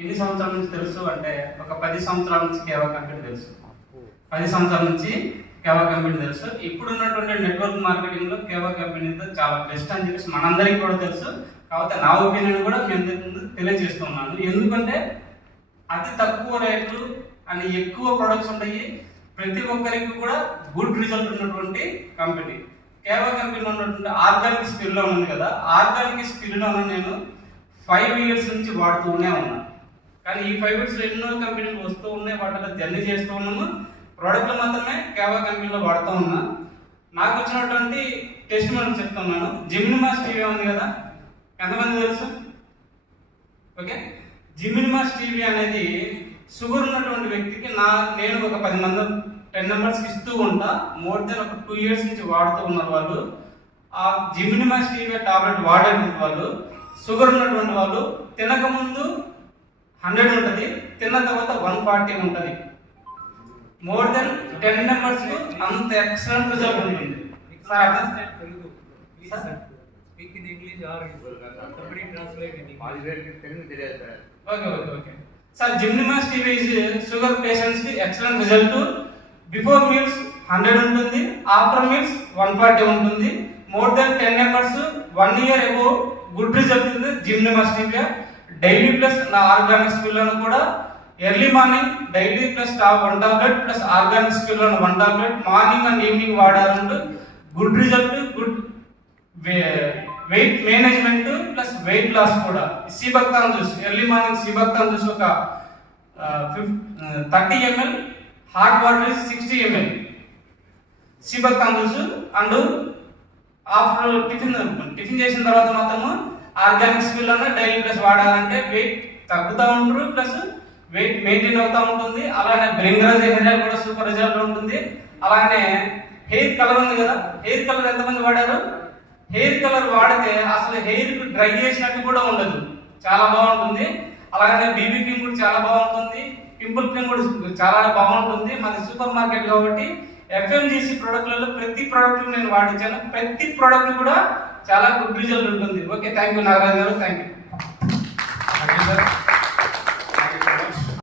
ఎన్ని సంవత్సరాల నుంచి తెలుసు అంటే ఒక 10 సంవత్సరాల నుంచి కేవా కంపెనీ తెలుసు. 10 సంవత్సరాల నుంచి కేవా కంపెనీ తెలుసు. ఇప్పుడున్నటువంటి నెట్వర్క్ మార్కెటింగ్ లో కేవా కంపెనీతో చాలా బెస్ట్ అని చెప్పేసి మనందరికీ కూడా తెలుసు. కాకపోతే నా ఒపీనియన్ కూడా మీ అందరి ముందు తెలియజేస్తున్నాను. ఎందుకంటే అతి తక్కువ రేట్లు అని ఎక్కువ ప్రొడక్ట్స్ ఉంటాయి, ప్రతి ఒక్కరికి కూడా గుడ్ రిజల్ట్ ఉన్నటువంటి కంపెనీ కేవా కంపెనీలో ఉన్నటువంటి ఆర్గానిక్ స్పిరిలో ఉంది కదా. ఆర్గానిక్ స్పిరిలో నేను 5 years నుంచి వాడుతూనే ఉన్నా. కానీ ఈ 5 years ఎన్నో కంపెనీలు వస్తూ ఉన్నాయి, వాటిలో జర్నీ చేస్తూ ఉన్నాను. ప్రోడక్ట్లు మాత్రమే కేవా కంపెనీలో వాడుతూ ఉన్నా. నాకు వచ్చినటువంటి టెస్ట్ మనం చెప్తున్నాను. జిమ్నిమాస్ టీవీ ఉంది కదా, ఎంతమంది తెలుసు? ఓకే, జిమ్నిమాస్ టీవీ అనేది షుగర్ ఉన్నటువంటి వ్యక్తికి నేను ఒక 10 members ఇస్తూ ఉంటా. మోర్ దెన్ ఒక 2 years నుంచి వాడుతూ ఉన్నారు వాళ్ళు. ఆ జిమ్నిమాస్ టీవీ టాబ్లెట్ వాడేటువంటి వాళ్ళు, షుగర్ ఉన్నటువంటి వాళ్ళు తినకముందు 100 ఉంటుంది, తిన్న తర్వాత 140 ఉంటుంది. మోర్ దెన్ 10 members అంత ఎక్సలెంట్ రిజల్ట్ ఉంటుంది. సార్ జిమ్నిమాస్ టీవీ షుగర్ పేషెంట్స్ కి ఎక్సలెంట్ రిజల్ట్. బిఫోర్ మీల్స్ 100 ఉంటుంది, ఆఫ్టర్ మీల్స్ 140 ఉంటుంది. More than 10 members 1 year above good result ఉంది జిమ్నిమాస్ టీవీ. డైలీ ప్లస్ నా ఆర్గానిక్ స్పిల్లను కూడా early morning daily plus 1 tablet plus organic స్పిల్లను 1 tablet మార్నింగ్ అండ్ ఈవినింగ్ వాడారంటే good result, good weight management plus weight loss కూడా. Sea buckthorn juice early morning sea buckthorn juice ఒక 30 ml, hot water 60 ml sea buckthorn juice. And after tiffin చేసిన తర్వాత మాత్రము organic spill అన్న daily plus వాడాలంటే wait తగ్గుతూ ఉంటారు, ప్లస్ వెయిట్ మెయింటైన్ అవుతూ ఉంటుంది. అలానే బ్రింగరాజ్ హెయిర్ ఆయిల్ కూడా సూపర్ రిజల్ట్ ఉంటుంది. అలానే హెయిర్ కలర్ ఉంది కదా, హెయిర్ కలర్ ఎంతమంది వాడారు? హెయిర్ కలర్ వాడితే అసలు హెయిర్ డ్రై చేసినట్టు కూడా ఉండదు, చాలా బాగుంటుంది. అలాగే బీబీ క్రీమ్ కూడా చాలా బాగుంటుంది, పింపుల్ క్రీమ్ కూడా చాలా బాగుంటుంది. మాది సూపర్ మార్కెట్ కాబట్టి FMGC ప్రోడక్ట్లలో ప్రతి ప్రోడక్ట్ నేను వాడించాను, ప్రతి ప్రోడక్ట్ కూడా చాలా గుడ్ రిజల్ట్ ఉంటుంది. ఓకే, థ్యాంక్ యూ నాగరాజు గారు, థ్యాంక్ యూ సార్.